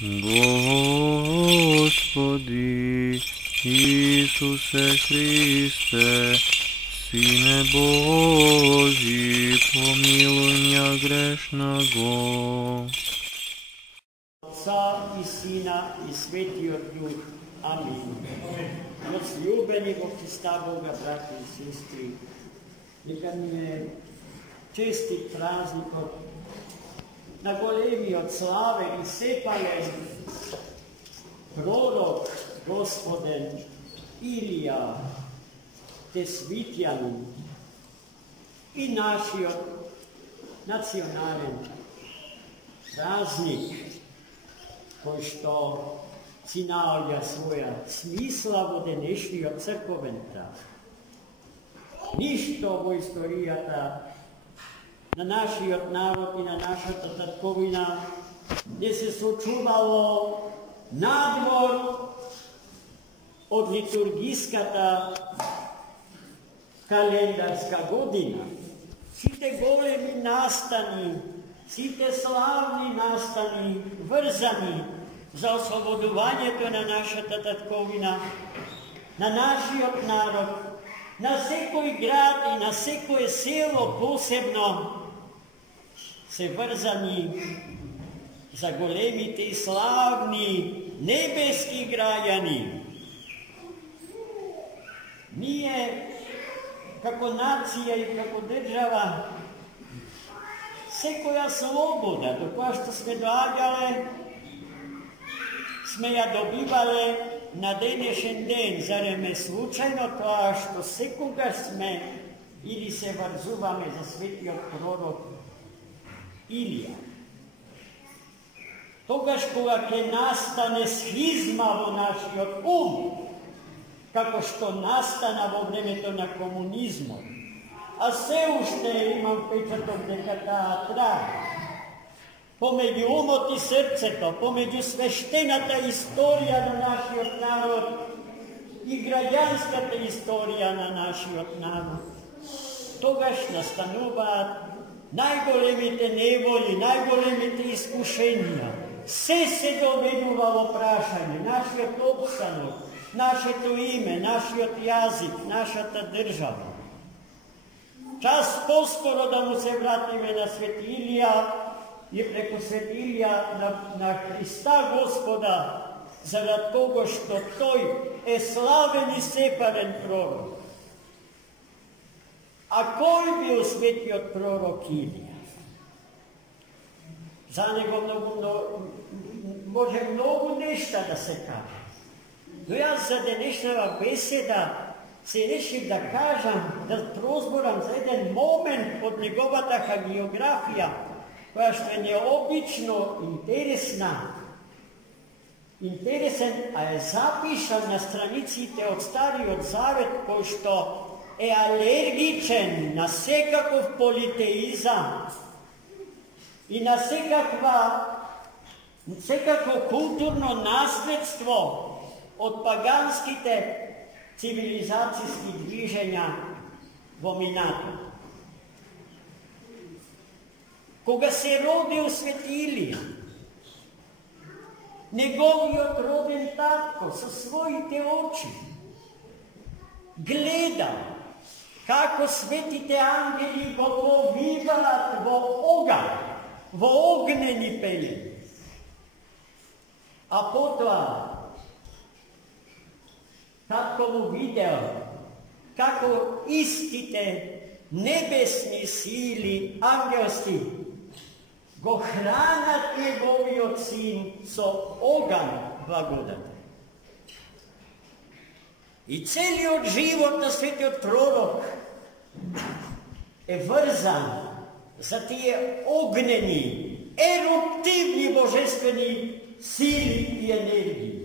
Господи Исусе Христе, Сине Божий, помилуй меня грешного. Отца и Сина и Светиот Дух. Амин. Возлюбени во Христа Бога, братья и сестры, нека ми е честит празникот на големиот славен и сепален пророк Господен Илија Тесвитјанин и нашиот национален празник, кој што си наоѓа своја смисла во денешниот црковен празник. Ништо во историјата на нашиот народ и на нашата татковина не се сочувало надвор од литургиската календарска година. Сите големи настани, сите славни настани, врзани за ослободувањето на нашата татковина, на нашиот народ, на секој град и на секое село посебно, се врзани за големите и славни небески граѓани. Ние, како нација и како држава, секоја слобода до која што сме доаѓале, сме ја добивале на денешен ден. Зарем е случајно тоа што секогаш сме или се врзуваме за светиот пророк Илија? Тогаш кога ќе настане схизма во нашиот ум, како што настана во времето на комунизмот, а се уште имам печаток дека таа трае, помеѓу умот и срцето, помеѓу свештената историја на нашиот народ и граѓанската историја на нашиот народ, тогаш настануваат најголемите неволи, најголемите искушенија. Се доведува во прашање нашиот опстанок, нашето име, нашиот јазик, нашата држава. Час поскоро да му се вратиме на Свети Илија и преку Свети Илија на Христа Господа, зарад кого што тој е славен и сепарен пророк. А кој бил светиот пророк Илија? За него може многу нешта да се каже. Но јас за денешнава беседа се решив да кажам, да прозборам за еден момент од неговата хагиографија, која што е необично интересен, а е запишан на страниците од Стариот Завет, кој што е алергичен на секаков политеизам и на секакво културно наследство од паганските цивилизацијски движења во минатото. Кога се родил Свети Илија, неговиот роден татко со своите очи гледал како светите ангели го повиваат во оган, во огнени пелени. А потоа татко му видел како истите небесни сили, ангелски, го хранат неговиот син со оган благодат. И целиот живот на светиот пророк е врзан за тие огнени, еруптивни божествени сили и енергии.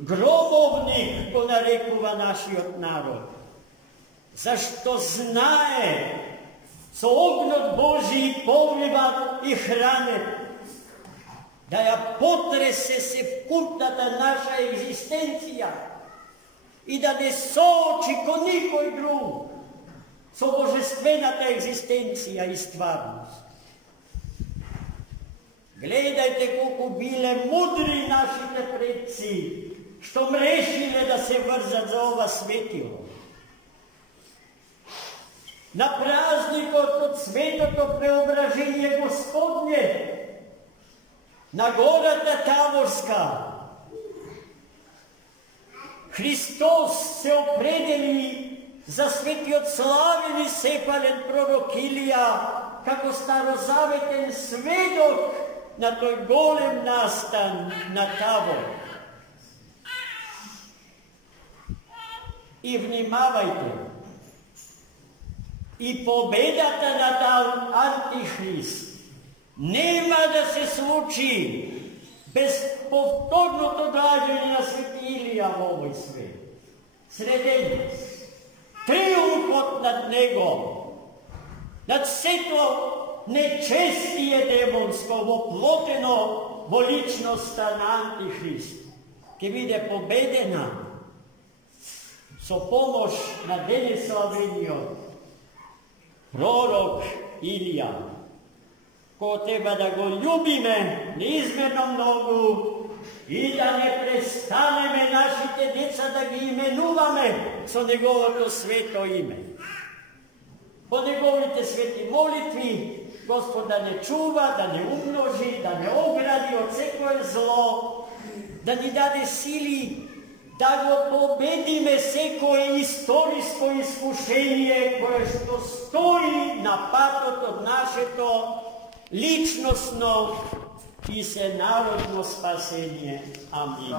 Громовник го нарекува нашиот народ, зашто знае со огнот Божи повливат и хранет, да ја потресе севкупната наша екзистенција и да не соочи кон никој друг со божествената екзистенција и стварност. Gledajte koliko bile mudri našите predci, što mrešile da se vrzat za ova svetilo. Na praznik od svetoto preobraženje Gospodnje, na gorata Tavorska, Hristos se opredeli za sveti od slaveni sepalen prorok Ilija, kako starozaveten svedok na toj golem nastan na Tavor. I vnimavajte, i pobedata nad Antihrist nema da se sluči bez povtornog događanja na sveti Ilija u ovoj svetu. Sredenjac, triumfot nad njegom, nad sve to nečestije demonsko oploteno voličnosta na Antihristu, ki vide pobedena, so pomož na dene Slovenijo, prorok Ilija, ko treba da go ljubime neizmerno mnogo i da ne prestaneme našite deca da gi imenuvame so njegovo to sveto ime. Po njegovite sveti molitvi Gospod da ne čuva, da ne umnoži, da ne ogradi od vsekoje zlo, da ni dade sili da go pobedime vsekoje istorijsko iskušenje koje što stoji na patot od naše to ličnostno i se narodno spasenje. Amin.